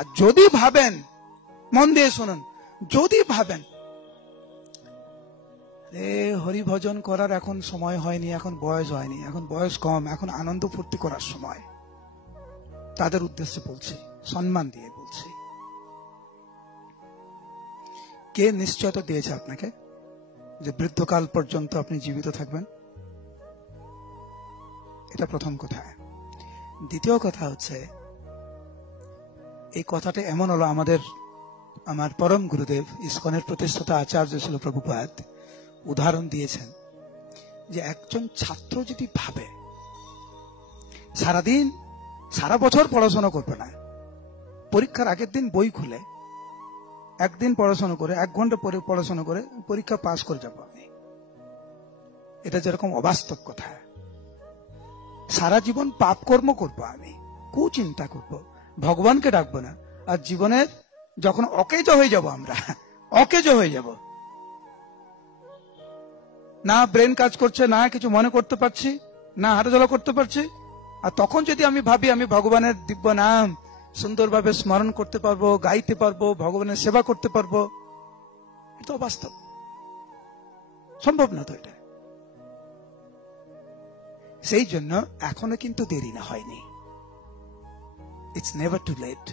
আর যদি ভাবেন, মন দিয়ে শুনুন, যদি ভাবেন হরি ভজন করার এখন সময় হয়নি, এখন বয়স হয়নি, এখন বয়স কম, এখন আনন্দ ফুর্তি করার সময়, তাদের উদ্দেশ্যে বলছি, সম্মান দিয়ে বলছি, কে নিশ্চয়তা দিয়েছে আপনাকে যে বৃদ্ধকাল পর্যন্ত আপনি জীবিত থাকবেন? এটা প্রথম কথা। দ্বিতীয় কথা হচ্ছে, এই কথাটা এমন হলো, আমার পরম গুরুদেব ইসকনের প্রতিষ্ঠাতা আচার্য ছিল প্রভুপাদ উদাহরণ দিয়েছেন যে একজন ছাত্র যদি ভাবে সারাদিন সারা বছর পড়াশোনা করবে না, পরীক্ষার আগের দিন বই খুলে একদিন পড়াশোনা করে 1 ঘন্টা পরে পড়াশোনা করে পরীক্ষা পাস করে যাবো আমি, এটা যেরকম অবাস্তব কথা। সারা জীবন পাপ কর্ম করবো আমি, কুচিন্তা করবো, ভগবানকে ডাকবো না, আর জীবনের যখন অকেজ হয়ে যাব, আমরা অকেজ হয়ে যাব, না ব্রেন কাজ করছে, না কিছু মনে করতে পারছি, না হাঁটাচলা করতে পারছি, আর তখন যদি আমি ভাবি আমি ভগবানের দিব্য নাম সুন্দরভাবে স্মরণ করতে পারবো, গাইতে পারবো, ভগবানের সেবা করতে পারবো, এটা অবাস্তব, সম্ভব না তো এটা। সেই জন্য এখনো কিন্তু দেরি না হয়নি, ইটস নেভার টু লেট।